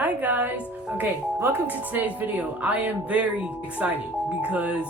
Hi guys! Okay, welcome to today's video. I am very excited because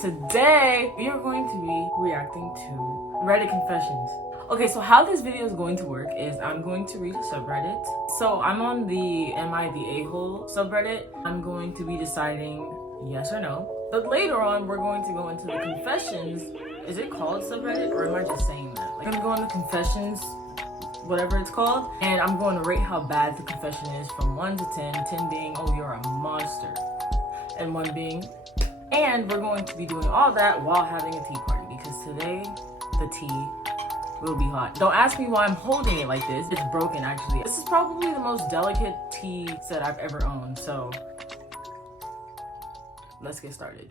today we are going to be reacting to Reddit confessions. Okay, so how this video is going to work is I'm going to read a subreddit. So I'm on the Am I the A-hole subreddit. I'm going to be deciding yes or no. But later on, we're going to go into the confessions. Is it called subreddit or am I just saying that? Like, I'm going to go in the confessions, whatever it's called, and I'm going to rate how bad the confession is from 1 to 10, 10 being, oh, you're a monster, and 1 being, and we're going to be doing all that while having a tea party, because today the tea will be hot. Don't ask me why I'm holding it like this. It's broken, actually. This is probably the most delicate tea set I've ever owned, so let's get started.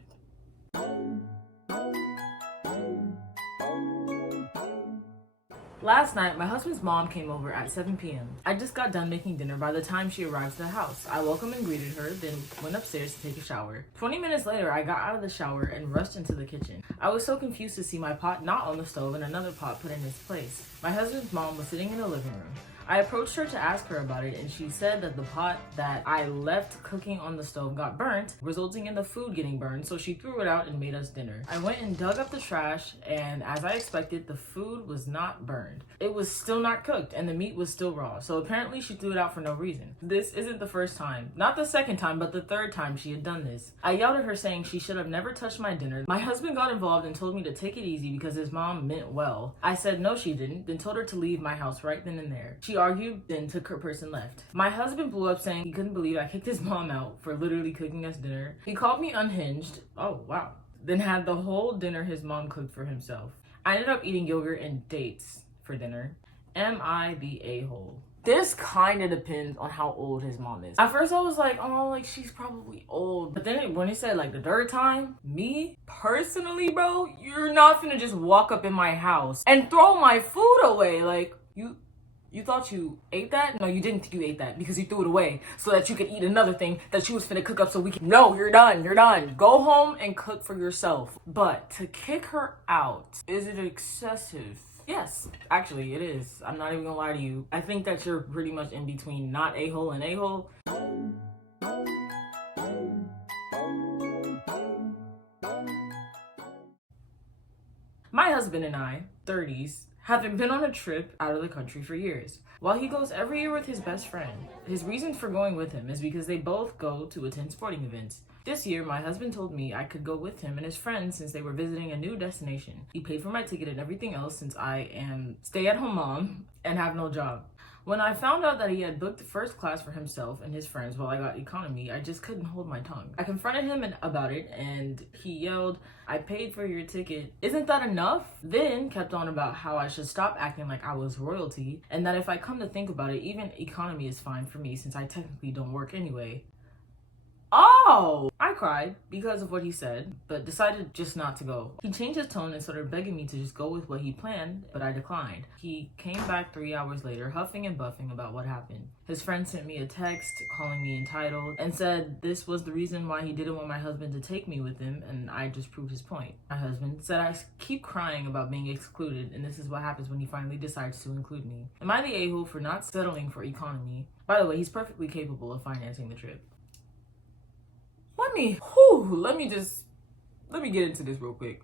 Last night, my husband's mom came over at 7 p.m. I just got done making dinner by the time she arrived to the house. I welcomed and greeted her, then went upstairs to take a shower. 20 minutes later, I got out of the shower and rushed into the kitchen. I was so confused to see my pot not on the stove and another pot put in its place. My husband's mom was sitting in the living room. I approached her to ask her about it, and she said that the pot that I left cooking on the stove got burnt, resulting in the food getting burned, so she threw it out and made us dinner. I went and dug up the trash, and as I expected, the food was not burned. It was still not cooked, and the meat was still raw, so apparently she threw it out for no reason. This isn't the first time, not the second time, but the third time she had done this. I yelled at her saying she should have never touched my dinner. My husband got involved and told me to take it easy because his mom meant well. I said no she didn't, then told her to leave my house right then and there. She argued, then took her purse and left. My husband blew up saying he couldn't believe I kicked his mom out for literally cooking us dinner. He called me unhinged. Oh, wow. Then had the whole dinner his mom cooked for himself. I ended up eating yogurt and dates for dinner. Am I the a-hole? This kind of depends on how old his mom is. At first I was like, oh, like she's probably old. But then when he said like the third time, me personally, bro, you're not gonna just walk up in my house and throw my food away. Like, you thought you ate that? No, you didn't think you ate that because you threw it away so that you could eat another thing that you was finna cook up so we can. No, you're done. You're done. Go home and cook for yourself. But to kick her out, is it excessive? Yes, actually it is. I'm not even gonna lie to you. I think that you're pretty much in between not a-hole and a-hole. My husband and I, 30s, haven't been on a trip out of the country for years. While he goes every year with his best friend, his reason for going with him is because they both go to attend sporting events. This year, my husband told me I could go with him and his friends since they were visiting a new destination. He paid for my ticket and everything else since I am stay-at-home mom and have no job. When I found out that he had booked first class for himself and his friends while I got economy, I just couldn't hold my tongue. I confronted him about it and he yelled, "I paid for your ticket. Isn't that enough?" Then kept on about how I should stop acting like I was royalty and that if I come to think about it, even economy is fine for me since I technically don't work anyway. Oh! I cried because of what he said, but decided just not to go. He changed his tone and started begging me to just go with what he planned, but I declined. He came back 3 hours later, huffing and buffing about what happened. His friend sent me a text calling me entitled and said this was the reason why he didn't want my husband to take me with him, and I just proved his point. My husband said I keep crying about being excluded, and this is what happens when he finally decides to include me. Am I the a-hole for not settling for economy? By the way, he's perfectly capable of financing the trip. Let me get into this real quick.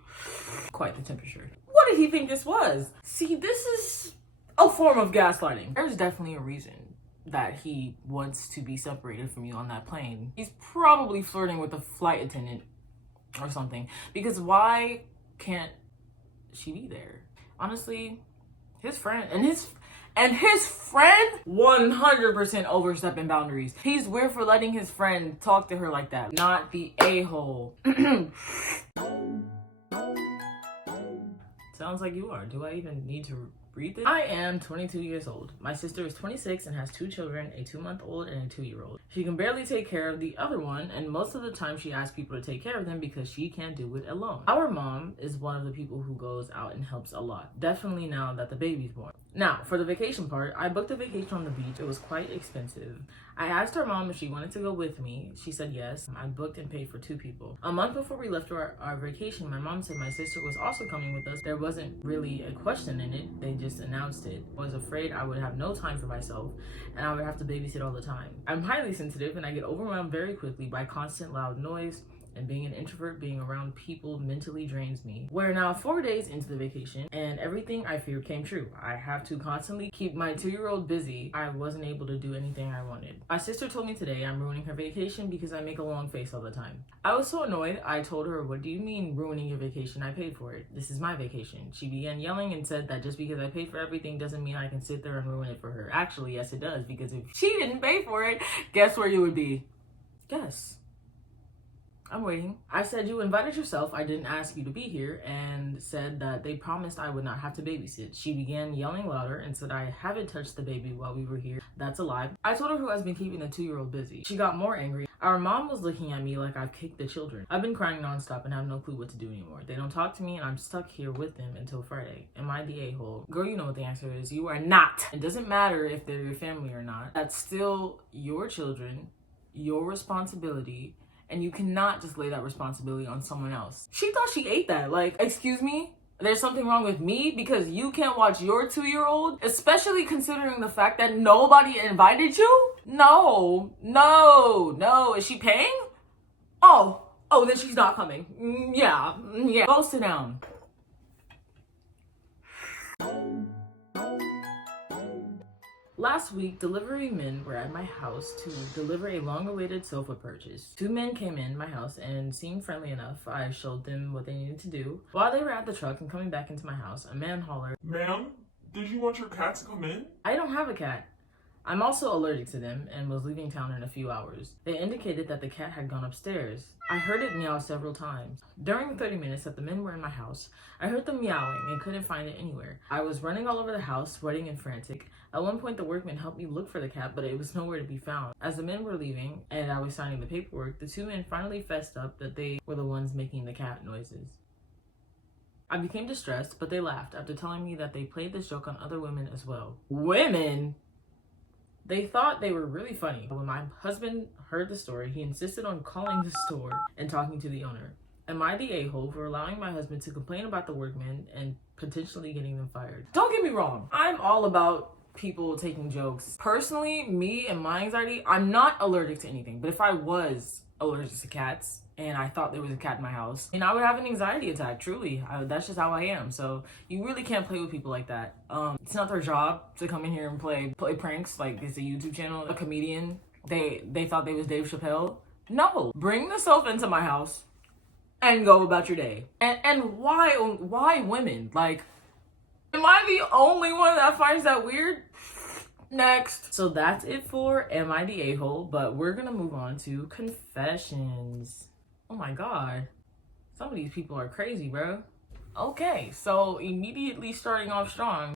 Quite the temperature. What did he think this was? See, this is a form of gaslighting. There's definitely a reason that he wants to be separated from you on that plane. He's probably flirting with a flight attendant or something. Because why can't she be there? Honestly, his friend 100% overstepping boundaries. He's weird for letting his friend talk to her like that. Not the a-hole. Sounds like you are. Do I even need to read this? I am 22 years old. My sister is 26 and has 2 children, a 2-month-old and a 2-year-old. She can barely take care of the other one, and most of the time she asks people to take care of them because she can't do it alone. Our mom is one of the people who goes out and helps a lot. Definitely now that the baby's born. Now, for the vacation part, I booked a vacation on the beach. It was quite expensive. I asked her mom if she wanted to go with me. She said yes. I booked and paid for 2 people. A month before we left for our vacation, my mom said my sister was also coming with us. There wasn't really a question in it. They just announced it. I was afraid I would have no time for myself and I would have to babysit all the time. I'm highly sensitive and I get overwhelmed very quickly by constant loud noise. And being an introvert, being around people mentally drains me. We're now 4 days into the vacation and everything I feared came true. I have to constantly keep my 2-year-old busy. I wasn't able to do anything I wanted. My sister told me today I'm ruining her vacation because I make a long face all the time. I was so annoyed. I told her, "What do you mean ruining your vacation? I paid for it. This is my vacation." She began yelling and said that just because I paid for everything doesn't mean I can sit there and ruin it for her. Actually, yes it does, because if she didn't pay for it, guess where you would be? Guess. I'm waiting. I said, "You invited yourself. I didn't ask you to be here," and said that they promised I would not have to babysit. She began yelling louder and said I haven't touched the baby while we were here. That's a lie. I told her who has been keeping the 2-year-old busy. She got more angry. Our mom was looking at me like I've kicked the children. I've been crying nonstop and have no clue what to do anymore. They don't talk to me and I'm stuck here with them until Friday. Am I the a-hole? Girl, you know what the answer is. You are not. It doesn't matter if they're your family or not. That's still your children, your responsibility. And you cannot just lay that responsibility on someone else. She thought she ate that. Like, excuse me? There's something wrong with me because you can't watch your 2-year-old? Especially considering the fact that nobody invited you? No. Is she paying? Oh, then she's not coming. Yeah. Go sit down. Last week, delivery men were at my house to deliver a long-awaited sofa purchase. 2 men came in my house and seemed friendly enough. I showed them what they needed to do. While they were at the truck and coming back into my house, a man hollered, "Ma'am, did you want your cat to come in?" I don't have a cat. I'm also allergic to them and was leaving town in a few hours. They indicated that the cat had gone upstairs. I heard it meow several times. During the 30 minutes that the men were in my house, I heard them meowing and couldn't find it anywhere. I was running all over the house, sweating and frantic. At one point, the workmen helped me look for the cat, but it was nowhere to be found. As the men were leaving and I was signing the paperwork, the 2 men finally fessed up that they were the ones making the cat noises. I became distressed, but they laughed after telling me that they played this joke on other women as well. Women? They thought they were really funny. When my husband heard the story, he insisted on calling the store and talking to the owner. Am I the a-hole for allowing my husband to complain about the workmen and potentially getting them fired? Don't get me wrong. I'm all about people taking jokes. Personally, me and my anxiety, I'm not allergic to anything. But if I was allergic to cats and I thought there was a cat in my house, and I would have an anxiety attack, truly. That's just how I am. So you really can't play with people like that. It's not their job to come in here and play pranks. Like, it's a YouTube channel, a comedian. They thought they was Dave Chappelle. No, bring the sofa into my house and go about your day. And why women? Like, am I the only one that finds that weird? Next. So that's it for Am I the A-hole? But we're gonna move on to confessions. Oh my god. Some of these people are crazy, bro. Okay, so immediately starting off strong.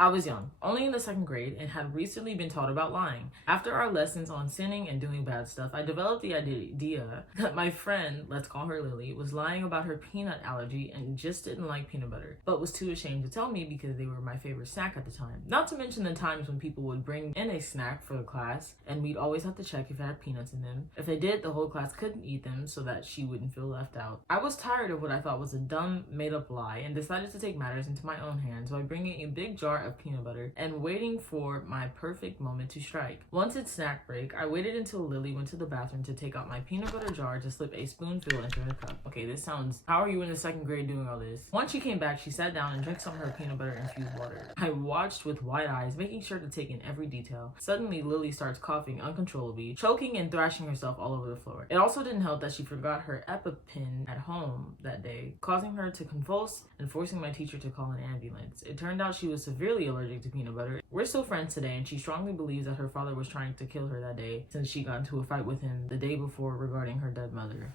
I was young, only in the 2nd grade, and had recently been taught about lying. After our lessons on sinning and doing bad stuff, I developed the idea that my friend, let's call her Lily, was lying about her peanut allergy and just didn't like peanut butter, but was too ashamed to tell me because they were my favorite snack at the time. Not to mention the times when people would bring in a snack for the class, and we'd always have to check if it had peanuts in them. If they did, the whole class couldn't eat them so that she wouldn't feel left out. I was tired of what I thought was a dumb, made-up lie and decided to take matters into my own hands by bringing a big jar of peanut butter and waiting for my perfect moment to strike. Once it's snack break, I waited until Lily went to the bathroom to take out my peanut butter jar to slip a spoonful into her cup. Okay, this sounds, how are you in the 2nd grade doing all this? Once she came back, she sat down and drank some of her peanut butter infused water. I watched with wide eyes, making sure to take in every detail. Suddenly, Lily starts coughing uncontrollably, choking and thrashing herself all over the floor. It also didn't help that she forgot her EpiPen at home that day, causing her to convulse and forcing my teacher to call an ambulance. It turned out she was severely allergic to peanut butter. We're still friends today, and she strongly believes that her father was trying to kill her that day since she got into a fight with him the day before regarding her dead mother.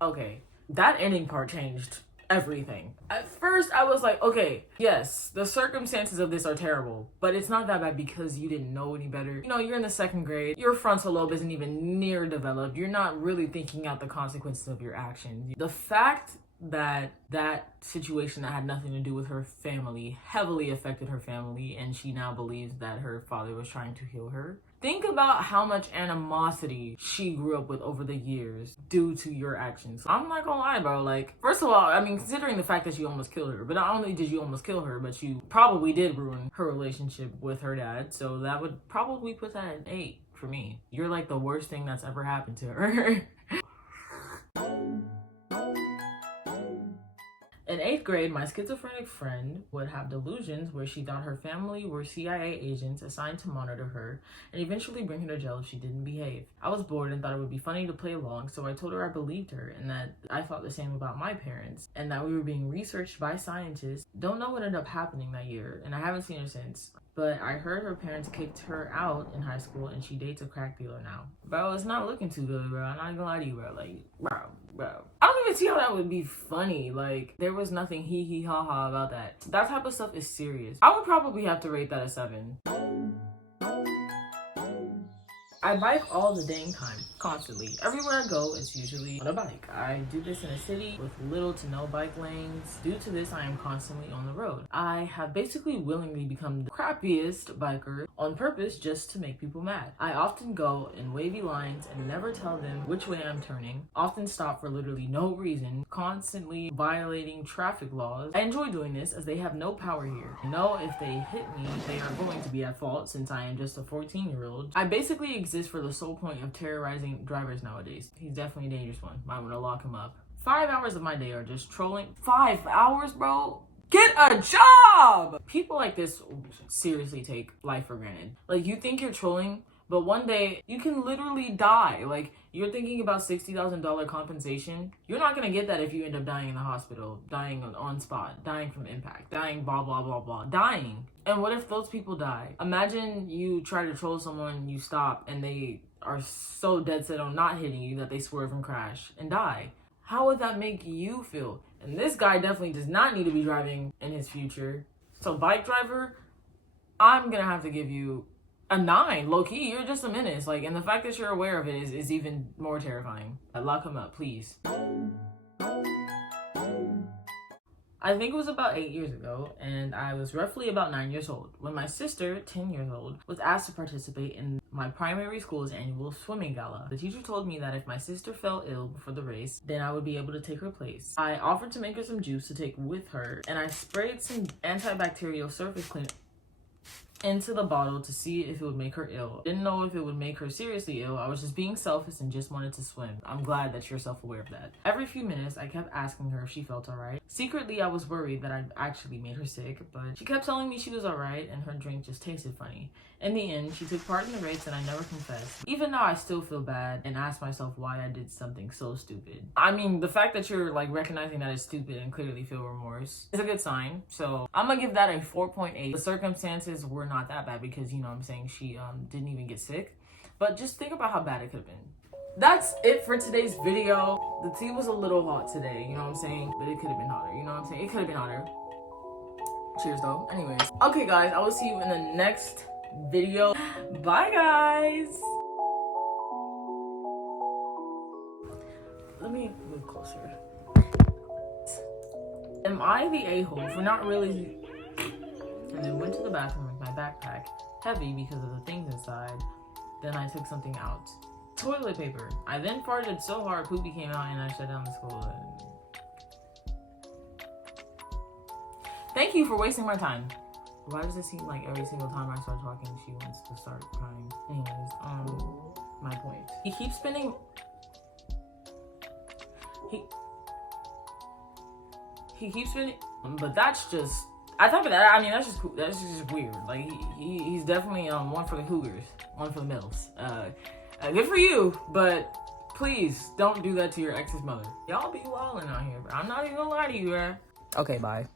Okay, that ending part changed everything. At first, I was like, okay, yes, the circumstances of this are terrible, but it's not that bad because you didn't know any better. You know, you're in the 2nd grade. Your frontal lobe isn't even near developed. You're not really thinking out the consequences of your actions. The fact that situation that had nothing to do with her family heavily affected her family, and she now believes that her father was trying to heal her. Think about how much animosity she grew up with over the years due to your actions. I'm not gonna lie, bro. Like, first of all, I mean, considering the fact that you almost killed her, but not only did you almost kill her, but you probably did ruin her relationship with her dad. So that would probably put that at an 8 for me. You're like the worst thing that's ever happened to her. In 8th grade, my schizophrenic friend would have delusions where she thought her family were CIA agents assigned to monitor her and eventually bring her to jail if she didn't behave. I was bored and thought it would be funny to play along, so I told her I believed her and that I thought the same about my parents and that we were being researched by scientists. Don't know what ended up happening that year, and I haven't seen her since. But I heard her parents kicked her out in high school and she dates a crack dealer now. Bro, it's not looking too good, bro. I'm not gonna lie to you, bro. Like, bro. I don't even see how that would be funny. Like, there was nothing hee hee ha ha about that. That type of stuff is serious. I would probably have to rate that a 7. I bike all the dang time, constantly. Everywhere I go, it's usually on a bike. I do this in a city with little to no bike lanes. Due to this, I am constantly on the road. I have basically willingly become the crappiest biker on purpose just to make people mad. I often go in wavy lines and never tell them which way I'm turning. Often stop for literally no reason, constantly violating traffic laws. I enjoy doing this as they have no power here. I know if they hit me, they are going to be at fault since I am just a 14-year-old. I basically exist for the sole point of terrorizing drivers nowadays. He's definitely a dangerous one. Might want to lock him up. 5 hours of my day are just trolling. 5 hours, bro? Get a job! People like this seriously take life for granted. Like, you think you're trolling, but one day you can literally die. Like, you're thinking about $60,000 compensation. You're not gonna get that if you end up dying in the hospital, dying on spot, dying from impact, dying blah blah blah blah, dying. And what if those people die? Imagine you try to troll someone, you stop, and they are so dead set on not hitting you that they swerve and crash and die. How would that make you feel? And this guy definitely does not need to be driving in his future. So bike driver, I'm gonna have to give you a 9. Low-key, you're just a menace. Like, and the fact that you're aware of it is even more terrifying. Lock him up, please. I think it was about 8 years ago, and I was roughly about 9 years old, when my sister, 10 years old, was asked to participate in my primary school's annual swimming gala. The teacher told me that if my sister fell ill before the race, then I would be able to take her place. I offered to make her some juice to take with her, and I sprayed some antibacterial surface cleaner into the bottle to see if it would make her ill. Didn't know if it would make her seriously ill. I was just being selfish and just wanted to swim. I'm glad that you're self-aware of that. Every few minutes, I kept asking her if she felt alright. Secretly, I was worried that I'd actually made her sick, but she kept telling me she was alright and her drink just tasted funny. In the end, she took part in the race and I never confessed. Even now, I still feel bad and ask myself why I did something so stupid. I mean, the fact that you're like recognizing that it's stupid and clearly feel remorse is a good sign. So I'm gonna give that a 4.8. The circumstances were not that bad because, you know what I'm saying, she didn't even get sick. But just think about how bad it could have been. That's it for today's video. The tea was a little hot today, you know what I'm saying? But it could have been hotter, you know what I'm saying? It could have been hotter. Cheers though. Anyways. Okay guys, I will see you in the next video. Bye guys. Let me move closer. Am I the a-hole for not really... And then went to the bathroom with my backpack, heavy because of the things inside. Then I took something out. Toilet paper. I then farted so hard poopy came out and I shut down the school. Thank you for wasting my time. Why does it seem like every single time I start talking, she wants to start crying? Anyways, my point. He keeps spinning. He keeps spinning, but that's just. I thought that. I mean, that's just weird. Like he's definitely one for the cougars, one for the mills. Good for you, but please don't do that to your ex's mother. Y'all be wildin' out here, bro. I'm not even gonna lie to you, bro. Okay, bye.